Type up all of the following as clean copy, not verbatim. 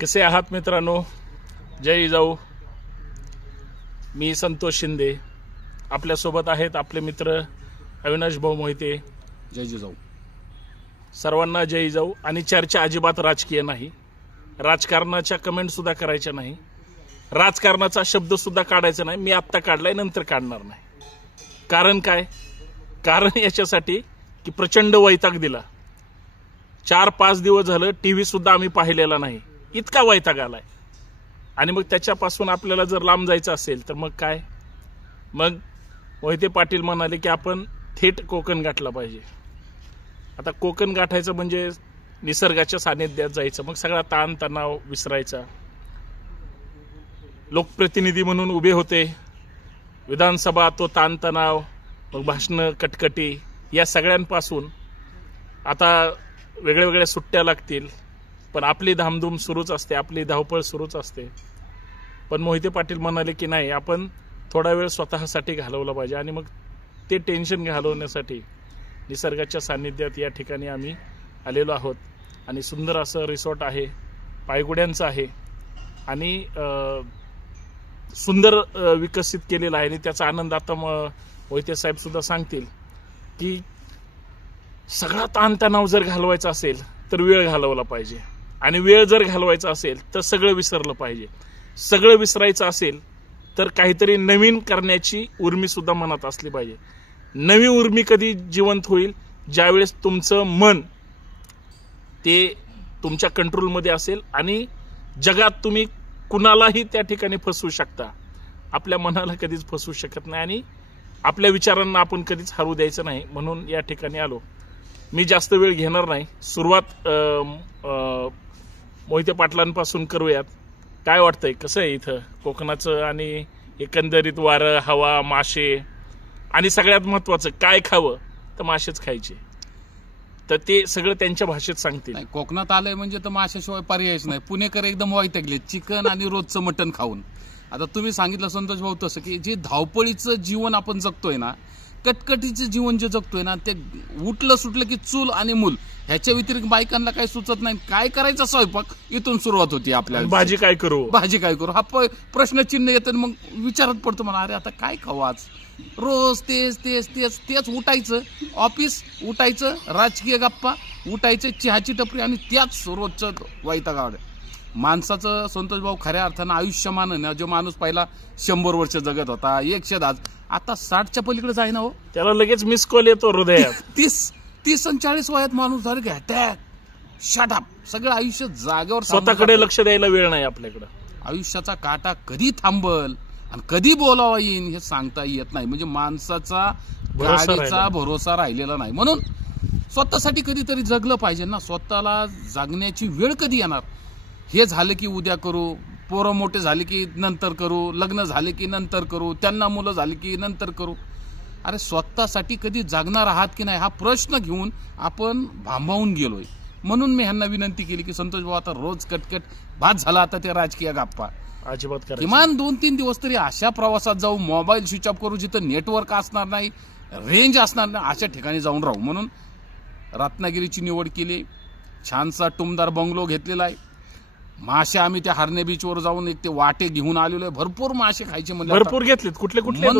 कसे आहात मित्रांनो? जय जाऊ. मी संतोष शिंदे. आपल्यासोबत आहेत आपले मित्र अविनाश भाऊ मोहिते. जय जाऊ. सर्वांना जय जाऊ. आणि चर्चा अजिबात राजकीय नाही, राजकारणाच्या कमेंट सुद्धा करायच्या नाही, राजकारणाचा शब्द सुद्धा काढायचा नाही. मी आत्ता काढलाय, नंतर काढणार नाही. कारण काय? कारण याच्यासाठी की प्रचंड वैताग दिला. 4-5 दिवस झालं टीव्ही सुद्धा आम्ही पाहिलेला नाही, इतका वैताग आलाय. आणि मग त्याच्यापासून आपल्याला जर लांब जायचं असेल तर मग काय, मग मोहिते पाटील म्हणाले की आपण थेट कोकण गाठला पाहिजे. आता कोकण गाठायचं म्हणजे निसर्गाच्या सानिध्यात जायचं, मग सगळा ताण तणाव विसरायचा. लोकप्रतिनिधी म्हणून उभे होते, विधानसभा तो ताण तणाव, मग भाषणं कटकटी, या सगळ्यांपासून आता वेगळ्या वेगळ्या सुट्ट्या लागतील, पण आपली धामधूम सुरूच असते, आपली धावपळ सुरूच असते. पण मोहिते पाटील म्हणाले की नाही, आपण थोडा वेळ स्वतःसाठी घालवला पाहिजे. आणि मग ते टेन्शन घालवण्यासाठी निसर्गाच्या सानिध्यात या ठिकाणी आम्ही आलेलो आहोत. आणि सुंदर असं रिसॉर्ट आहे, पायगुड्यांचं आहे आणि सुंदर विकसित केलेलं आहे. आणि त्याचा आनंद आता मोहिते साहेब सुद्धा सांगतील की सगळा ताणतणाव जर घालवायचा असेल तर वेळ घालवला पाहिजे, आणि वेळ जर घालवायचा असेल तर सगळं विसरलं पाहिजे. सगळं विसरायचं असेल तर काहीतरी नवीन करण्याची उर्मी सुद्धा मनात असली पाहिजे. नवी उर्मी कधी जिवंत होईल? ज्यावेळेस तुमचं मन ते तुमच्या कंट्रोलमध्ये असेल आणि जगात तुम्ही कुणालाही त्या ठिकाणी फसवू शकता. आपल्या मनाला कधीच फसवू शकत नाही आणि आपल्या विचारांना आपण कधीच हरू द्यायचं नाही. म्हणून या ठिकाणी आलो. मी जास्त वेळ घेणार नाही. सुरुवात मोहिते पाटलांपासून करूयात. काय वाटतंय, कसं आहे इथं कोकणाचं आणि एकंदरीत वारं, हवा, मासे, आणि सगळ्यात महत्वाचं काय खावं? तर मासेच खायचे. तर ते सगळं त्यांच्या भाषेत सांगतील. कोकणात आलंय म्हणजे तर माशाशिवाय पर्यायच नाही. पुणेकर एकदम वैतागले चिकन आणि रोजचं मटण खाऊन. आता तुम्ही सांगितलं संतोष भाऊ तसं की जे धावपळीचं जीवन आपण जगतोय ना, कटकटीचं जीवन जे जगतोय ना, ते उठलं सुटलं की चूल आणि मूल, ह्याच्या व्यतिरिक्त बायकांना काही सुचत नाही. काय करायचं स्वयंपाक इथून सुरुवात होती आपल्याला. भाजी काय करू, भाजी काय करू, हा प्रश्नचिन्ह येतं. मग विचारात पडतो मला, अरे आता काय खाऊ आज? रोज तेच तेच तेच तेच. उठायचं, ऑफिस, उठायचं, राजकीय गप्पा, उठायचं, चहाची टपरी, आणि त्याच रोजचं वैतागावड. माणसाचं संतोष भाऊ खऱ्या अर्थानं आयुष्यमान ना, जो माणूस पहिला 100 वर्ष जगत होता, 110, आता 60च्या पलीकडे जाय ना हो, त्याला लगेच मिस कॉल येतो हृदयात. 30 आणि 40 वयात माणूस झालं की अटॅक, शटअप, सगळं आयुष्य जागेवर. स्वतःकडे लक्ष द्यायला वेळ नाही आपल्याकडे. आयुष्याचा काटा कधी थांबल आणि कधी बोलावा येईन हे सांगता येत नाही. म्हणजे माणसाचा गाडीचा भरोसा राहिलेला नाही. म्हणून स्वतःसाठी कधीतरी जगलं पाहिजे ना. स्वतःला जगण्याची वेळ कधी येणार? हे झालं की उद्या करू, पोरं मोठे झाले की नंतर करू, लग्न झाले की नंतर करू, त्यांना मुलं झाली की नंतर करू. अरे स्वतःसाठी कधी जगणार आहात की नाही हा प्रश्न घेऊन आपण भांबावून गेलोय. म्हणून मी ह्यांना विनंती केली की संतोष भाऊ आता रोज कटकट भात झाला, आता ते राजकीय गप्पा अजिबात करा. किमान 2-3 दिवस तरी अशा प्रवासात जाऊ, मोबाईल स्विच ऑफ करू, जिथं नेटवर्क असणार नाही, रेंज असणार नाही, अशा ठिकाणी जाऊन राहू. म्हणून रत्नागिरीची निवड केली. छानसा टुमदार बंगलो घेतलेला आहे. मासे आम्ही त्या हरणे बीचवर जाऊन एक ते वाटे घेऊन आलेलो आहे. भरपूर मासे खायचे म्हणजे भरपूर घेतलेत. कुठले कुठले?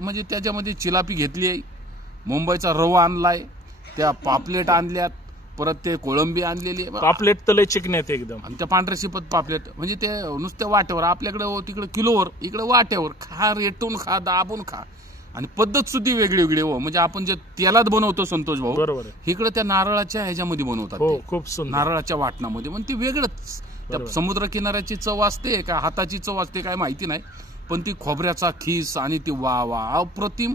म्हणजे त्याच्यामध्ये चिलापी घेतली आहे, मुंबईचा रवा आणलाय, त्या पापलेट आणल्यात, परत ते कोळंबी आणलेली आहे. पापलेट तर लय चिकण्यात एकदम. आणि त्या पांढऱ्या शिपत पापलेट, म्हणजे ते नुसत्या वाट्यावर. आपल्याकडे तिकडे किलोवर, इकडे वाट्यावर. खा, रेटून खा, दाबून खा. आणि पद्धत सुद्धा वेगळी वेगळी हो. म्हणजे आपण जे तेलात बनवतो संतोष भाऊ, बरोबर, इकडे त्या नारळाच्या ह्याच्यामध्ये बनवतात. खूप सुंदर, नारळाच्या वाटणामध्ये. म्हणजे ती वेगळंच. त्या समुद्र किनाऱ्याची चव असते का हाताची चव असते काय माहिती नाही, पण ती खोबऱ्याचा खीस आणि ती वा वा अप्रतिम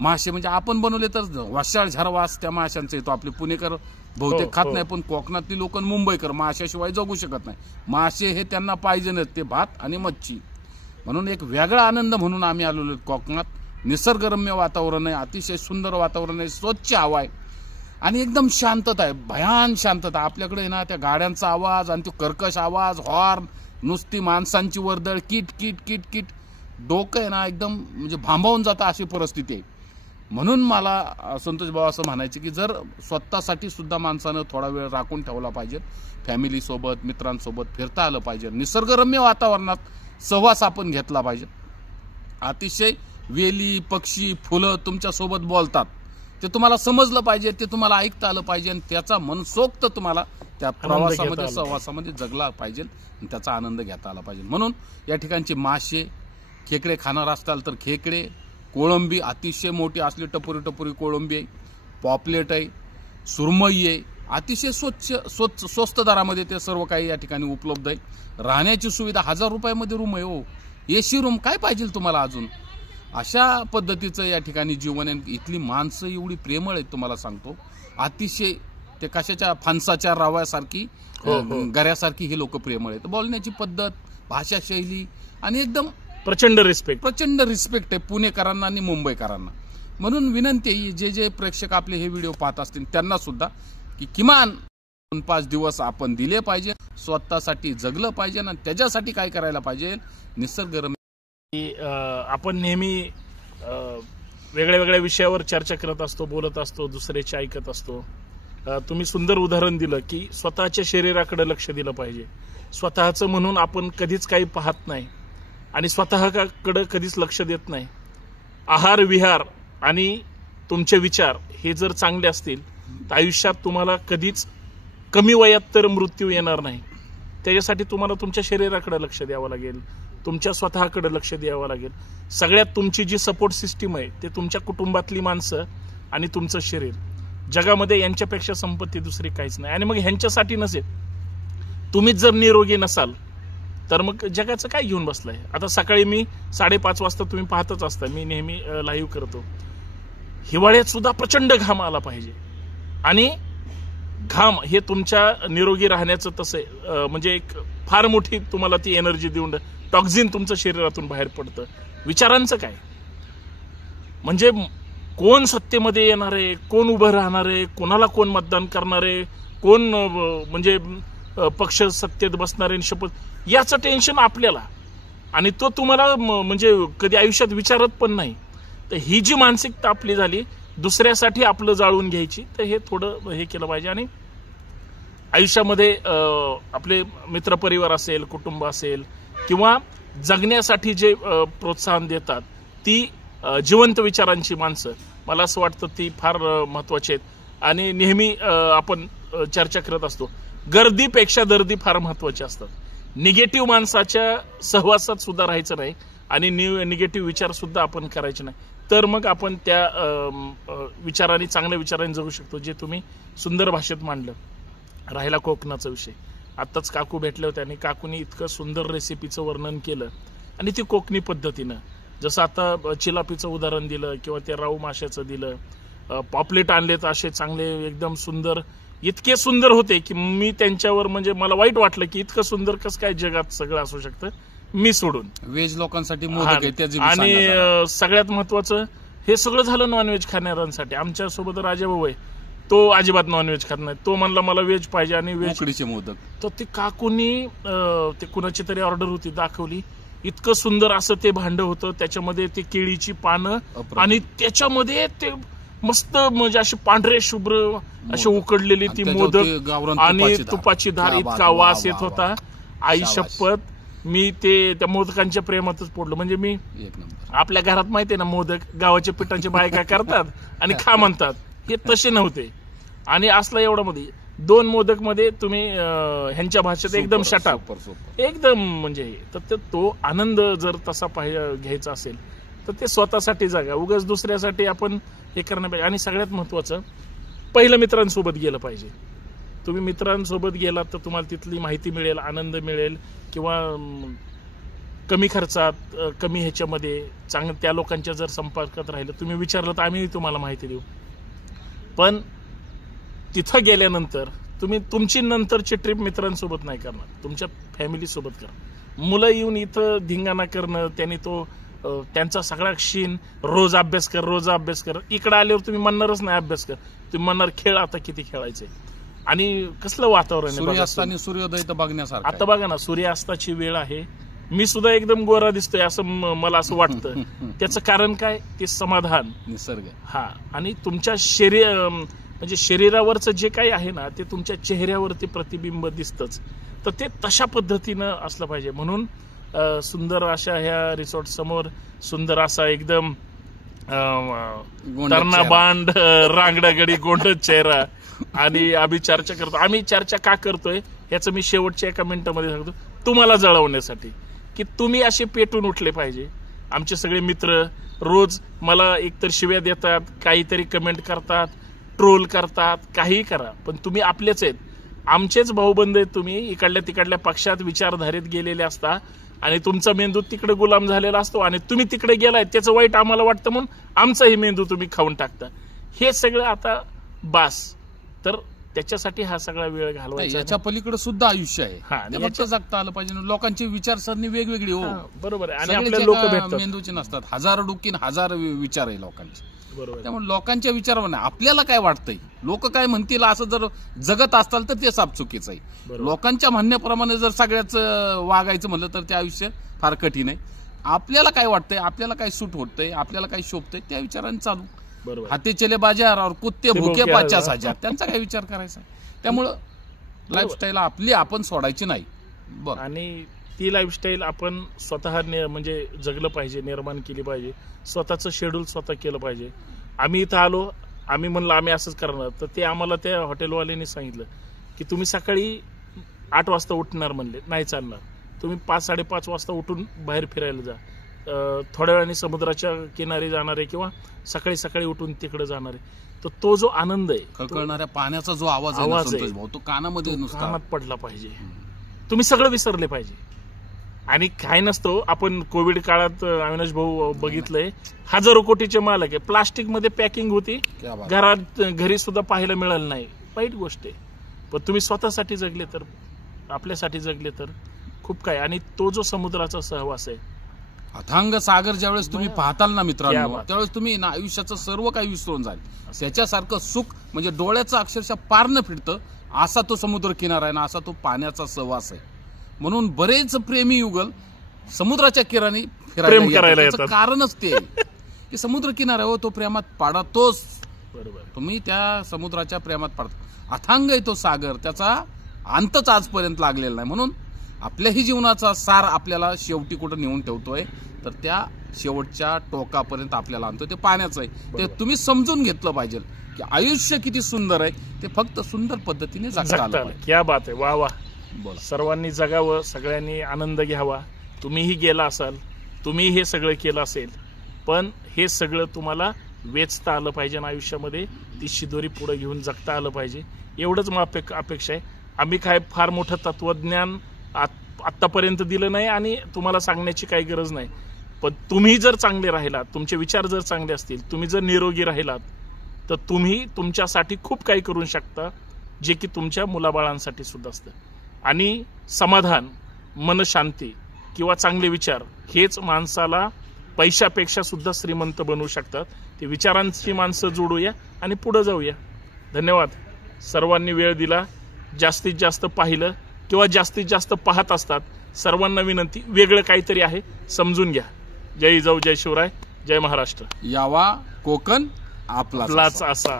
मासे. म्हणजे आपण बनवले तर वाशाळ झरवास त्या माशांचा येतो. आपले पुणेकर बहुतेक खात नाही, पण कोकणातली लोक, मुंबईकर माशाशिवाय जगू शकत नाही. मासे हे त्यांना पाहिजे, ते भात आणि मच्छी. म्हणून एक वेगळा आनंद म्हणून आम्ही आलेलो कोकणात. निसर्गरम्य वातावरण आहे, अतिशय सुंदर वातावरण आहे, स्वच्छ हवा आहे आणि एकदम शांतता आहे, भयान शांतता. आपल्याकडे ना त्या गाड्यांचा आवाज आणि तो कर्कश आवाज, हॉर्न, नुसती माणसांची वर्दळ, किट किट किट किट, डोकं आहे ना एकदम म्हणजे भांबावून जातं अशी परिस्थिती आहे. म्हणून मला संतोष भाऊ असं म्हणायचं की जर स्वतःसाठी सुद्धा माणसानं थोडा वेळ राखून ठेवला पाहिजे, फॅमिलीसोबत मित्रांसोबत फिरता आलं पाहिजे, निसर्गरम्य वातावरणात सहवास आपण घेतला पाहिजे. अतिशय वेली पक्षी फुलं तुमच्यासोबत बोलतात ते तुम्हाला समजलं पाहिजे, ते तुम्हाला ऐकता आलं पाहिजे आणि त्याचा मनसोक्त तुम्हाला त्या प्रवासामध्ये सहवासामध्ये जगला पाहिजे आणि त्याचा आनंद घेता आला पाहिजे. म्हणून या ठिकाणचे मासे, खेकडे खाणार असताल तर खेकडे, कोळंबी अतिशय मोठी असली टपोरी कोळंबी आहे, पॉपलेट आहे, सुरमई आहे, अतिशय स्वस्त दरामध्ये ते सर्व काही या ठिकाणी उपलब्ध आहे. राहण्याची सुविधा 1000 रुपयामध्ये रूम आहे हो, एसी रूम काय पाहिजे तुम्हाला अजून. अशा पद्धतीचं या ठिकाणी जीवन आहे. इथली माणसं एवढी प्रेमळ आहेत तुम्हाला सांगतो, अतिशय ते कशाच्या फणसाच्या रव्यासारखी गऱ्यासारखी हे लोक प्रेमळ आहेत. बोलण्याची पद्धत, भाषा शैली आणि एकदम प्रचंड रिस्पेक्ट आहे पुणेकरांना आणि मुंबईकरांना. म्हणून विनंती आहे जे जे प्रेक्षक आपले हे व्हिडिओ पाहत असतील त्यांना सुद्धा की किमान 2-5 दिवस आपण दिले पाहिजे, स्वतःसाठी जगलं पाहिजे आणि त्याच्यासाठी काय करायला पाहिजे, निसर्गरम्य. आपण नेहमी वेगळ्या वेगळ्या विषयावर चर्चा करत असतो, बोलत असतो, दुसऱ्याचे ऐकत असतो. तुम्ही सुंदर उदाहरण दिलं की स्वतःच्या शरीराकडे लक्ष दिलं पाहिजे. स्वतःचं म्हणून आपण कधीच काही पाहत नाही आणि स्वतःकडे कधीच लक्ष देत नाही. आहार विहार आणि तुमचे विचार हे जर चांगले असतील तर आयुष्यात तुम्हाला कधीच कमी वयात तर मृत्यू येणार नाही. त्याच्यासाठी तुम्हाला तुमच्या शरीराकडे लक्ष द्यावं लागेल, तुमच्या स्वतःकडे लक्ष द्यावं लागेल. सगळ्यात तुमची जी सपोर्ट सिस्टीम आहे ते तुमच्या कुटुंबातली माणसं आणि तुमचं शरीर. जगामध्ये यांच्यापेक्षा संपत्ती दुसरी काहीच नाही. आणि मग ह्यांच्यासाठी नसेल, तुम्हीच जर निरोगी नसाल तर मग जगाचं काय घेऊन बसलाय. आता सकाळी मी 5:30 वाजता तुम्ही पाहतच असता, मी नेहमी लाईव्ह करतो. हिवाळ्यात सुद्धा प्रचंड घाम आला पाहिजे आणि घाम हे तुमच्या निरोगी राहण्याचं तसं म्हणजे एक फार मोठी तुम्हाला ती एनर्जी देऊन टॉक्झिन तुमच्या शरीरातून बाहेर पडतं. विचारांचं काय म्हणजे कोण सत्तेमध्ये येणार आहे, कोण उभं राहणार आहे, कोणाला कोण मतदान करणार आहे, कोण म्हणजे पक्ष सत्तेत बसणार आहे, शपथ, याचं टेन्शन आपल्याला आणि तो तुम्हाला म्हणजे कधी आयुष्यात विचारत पण नाही. तर ही जी मानसिकता आपली झाली दुसऱ्यासाठी आपलं जाळून घ्यायची, तर हे थोडं हे केलं पाहिजे. आणि आयुष्यामध्ये आपले मित्रपरिवार असेल, कुटुंब असेल किंवा जगण्यासाठी जे प्रोत्साहन देतात ती जिवंत विचारांची माणसं, मला असं वाटतं ती फार महत्वाची आहेत. आणि नेहमी आपण चर्चा करत असतो, गर्दीपेक्षा दर्दी फार महत्वाची असतात. निगेटिव्ह माणसाच्या सहवासात सुद्धा राहायचं नाही आणि निगेटिव्ह विचार सुद्धा आपण करायचे नाही, तर मग आपण त्या विचारांनी, चांगल्या विचारांनी जगू शकतो, जे तुम्ही सुंदर भाषेत मांडलं. राहिला कोकणाचा विषय, आत्ताच काकू भेटले होते आणि काकूनी इतकं सुंदर रेसिपीचं वर्णन केलं आणि ती कोकणी पद्धतीनं, जसं आता चिलापीचं उदाहरण दिलं किंवा ते राऊ माशाचं दिलं, पॉपलेट आणलेत असे चांगले एकदम सुंदर, इतके सुंदर होते की मी त्यांच्यावर म्हणजे मला वाईट वाटलं की इतकं सुंदर कसं काय जगात सगळं असू शकतं मी सोडून. व्हेज लोकांसाठी मोदक आहे. आणि सगळ्यात महत्वाचं हे सगळं झालं नॉनव्हेज खाणाऱ्यांसाठी. आमच्यासोबत राजाभाऊ आहे, तो अजिबात नॉनव्हेज खात नाही, तो म्हणला मला व्हेज पाहिजे आणि उकडीचे मोदक. तर ते काकूनी ते कुणाची तरी ऑर्डर होती दाखवली, इतकं सुंदर असं ते भांड होतं, त्याच्यामध्ये ते केळीची पानं आणि त्याच्यामध्ये ते मस्त म्हणजे अशी पांढरे शुभ्र अशी उकडलेली ती मोदक आणि तुपाची धार, इतका वास येत होता. आई शपथ, मी ते त्या मोदकांच्या प्रेमातच पडलो. म्हणजे मी आपल्या घरात माहितीये ना मोदक गावाच्या पिठांच्या बायका करतात आणि खा म्हणतात, हे तसे नव्हते. आणि असला एवढा मध्ये 2 मोदक मध्ये तुम्ही ह्यांच्या भाषेत एकदम शटाप एकदम म्हणजे, तर तो आनंद जर तसा घ्यायचा असेल तर ते स्वतःसाठी जागा, उगाच दुसऱ्यासाठी आपण हे करणं पाहिजे. आणि सगळ्यात महत्वाचं, पहिलं मित्रांसोबत गेलं पाहिजे. तुम्ही मित्रांसोबत गेलात तर तुम्हाला तिथली माहिती मिळेल, आनंद मिळेल किंवा कमी खर्चात, कमी ह्याच्यामध्ये त्या लोकांच्या जर संपर्कात राहिलं, तुम्ही विचारलं तर आम्ही तुम्हाला माहिती देऊ. पण तिथं गेल्यानंतर तुम्ही तुमची नंतरची ट्रिप मित्रांसोबत नाही करणार, तुमच्या फॅमिलीसोबत करा. मुलं येऊन इथं धिंगाणा करणं, त्यांनी तो त्यांचा सगळा क्षीण, रोज अभ्यास कर, इकडे आल्यावर तुम्ही म्हणणारच नाही अभ्यास कर, तुम्ही म्हणणार खेळ, आता किती खेळायचंय. आणि कसलं वातावरण आहे, सूर्यास्त आणि सूर्योदय तर बघण्यासारखं. आता बघा ना, सूर्यास्ताची वेळ आहे मी सुद्धा एकदम गोरा दिसतोय असं मला असं वाटतं. त्याचं कारण काय? ते समाधान, निसर्ग. हा, आणि तुमच्या म्हणजे शरीरावरचं जे काही आहे ना ते तुमच्या चेहऱ्यावरती प्रतिबिंब दिसतंच. तर ते तशा पद्धतीनं असलं पाहिजे. म्हणून सुंदर अशा ह्या रिसॉर्ट समोर सुंदर असा एकदम तर्नाबांड रांगडागडी गोंडच चेहरा. आणि आम्ही चर्चा करतो. आम्ही चर्चा का करतोय याचं मी शेवटच्या एका मिनिटामध्ये सांगतो. तुम्हाला जळवण्यासाठी, की तुम्ही असे पेटून उठले पाहिजे. आमचे सगळे मित्र रोज मला एकतर शिव्या देतात, काहीतरी कमेंट करतात, ट्रोल करतात, काहीही करा, पण तुम्ही आपलेच आहेत, आमचेच भाऊबंद आहेत. तुम्ही इकडल्या तिकडल्या पक्षात विचारधारेत गेलेले असता आणि तुमचा मेंदू तिकडे गुलाम झालेला असतो आणि तुम्ही तिकडे गेलाय त्याचं वाईट आम्हाला वाटतं म्हणून आमचाही मेंदू तुम्ही खाऊन टाकता. हे सगळं आता बास. तर त्याच्यासाठी हा सगळा वेळ घालवायचा. याच्या पलीकडे सुद्धा आयुष्य आहे. फक्त जगता आलं पाहिजे. लोकांची विचारसरणी वेगवेगळी हो, बरोबर आहे. आणि आपल्या लोक भेटतात, मेंदूचे नसतात. हजार डोकीन हजार विचार आहे लोकांचे. बरोबर. त्यामुळे लोकांच्या विचारावर नाही, आपल्याला काय वाटतंय, लोक काय म्हणतील असं जर जगत असताल तर ते साप चुकीचं आहे. लोकांच्या म्हणण्याप्रमाणे जर सगळ्याच वागायचं म्हणलं तर ते आयुष्य फार कठीण आहे. आपल्याला काय वाटतंय, आपल्याला काय सूट होतंय, आपल्याला काय शोभतंय त्या विचाराने चालू. हाती चले बाजार और कुत्ते भुके 50,000, त्यांचा काय विचार करायचा. त्यामुळं लाईफस्टाईल आपली आपण सोडायची नाही. आणि ती लाईफस्टाईल आपण स्वतः म्हणजे जगलं पाहिजे, निर्माण केली पाहिजे. स्वतःचं शेड्यूल स्वतः केलं पाहिजे. आम्ही इथं आलो, आम्ही म्हणलं आम्ही असंच करणार, तर ते आम्हाला त्या हॉटेलवाल्यांनी सांगितलं की तुम्ही सकाळी 8 वाजता उठणार म्हणले, नाही चालणार. तुम्ही 5-5:30 वाजता उठून बाहेर फिरायला जा. थोड्या वेळाने समुद्राच्या किनारी जाणार आहे किंवा सकाळी सकाळी उठून तिकडे जाणार आहे. तर तो जो आनंद आहे, कळकळणाऱ्या पाण्याचा जो आवाज आहे तो कानामध्ये कानात पडला पाहिजे. तुम्ही सगळं विसरले पाहिजे. आणि काय नसतो, आपण कोविड काळात अविनाश भाऊ बघितलंय, हजारो कोटीचे मालक आहे. प्लास्टिक मध्ये पॅकिंग होती, घरी सुद्धा पाहायला मिळालं नाही. वाईट गोष्ट आहे. पण तुम्ही स्वतःसाठी जगले तर, आपल्यासाठी जगले तर खूप काय. आणि तो जो समुद्राचा सहवास आहे, अथांग सागर ज्यावेळेस तुम्ही पाहताल ना मित्रांनो, त्यावेळेस तुम्ही ना आयुष्याचं सर्व काही विसरून जाल. त्याच्यासारखं सुख म्हणजे डोळ्याचं अक्षरशः पार न फिरतं असा तो समुद्र किनारा आहे ना, असा तो पाण्याचा सहवास आहे. म्हणून बरेच प्रेमी युगल समुद्राच्या किनारी फिरायला येतात. कारणच ते की समुद्र किनारा हो, तो प्रेमात पाडतोच. बरोबर, तुम्ही त्या समुद्राच्या प्रेमात पाडता. अथांग आहे तो सागर, त्याचा अंतच आजपर्यंत लागलेला नाही. म्हणून आपल्याही जीवनाचा सार आपल्याला शेवटी कुठं नेऊन ठेवतोय तर त्या शेवटच्या टोकापर्यंत आपल्याला आणतोय, ते पाण्याचं आहे. ते तुम्ही समजून घेतलं पाहिजे की आयुष्य किती सुंदर आहे, ते फक्त सुंदर पद्धतीने जगता आलं पाहिजे. क्या बात आहे, वा वा. सर्वांनी जगावं, सगळ्यांनी आनंद घ्यावा. तुम्हीही गेला असाल, तुम्ही हे सगळं केलं असेल, पण हे सगळं तुम्हाला वेचता आलं पाहिजे आयुष्यामध्ये. ती शिदोरी पुढे घेऊन जगता आलं पाहिजे. एवढंच मग अपेक्षा आहे. आम्ही काय फार मोठं तत्वज्ञान आतापर्यंत दिलं नाही आणि तुम्हाला सांगण्याची काही गरज नाही. पण तुम्ही जर चांगले राहिलात, तुमचे विचार जर चांगले असतील, तुम्ही जर निरोगी राहिलात, तर तुम्ही तुमच्यासाठी खूप काही करू शकता, जे की तुमच्या मुलाबाळांसाठी सुद्धा असतं. आणि समाधान, मनशांती किंवा चांगले विचार हेच माणसाला पैशापेक्षा सुद्धा श्रीमंत बनवू शकतात. ते विचारांची माणसं जोडूया आणि पुढे जाऊया. धन्यवाद. सर्वांनी वेळ दिला, जास्तीत जास्त पाहिलं किंवा जास्तीत जास्त पाहत असतात, सर्वांना विनंती, वेगळं काहीतरी आहे, समजून घ्या. जय जिजाऊ, जय शिवराय, जय महाराष्ट्र. यावा कोकण आपलाच असा.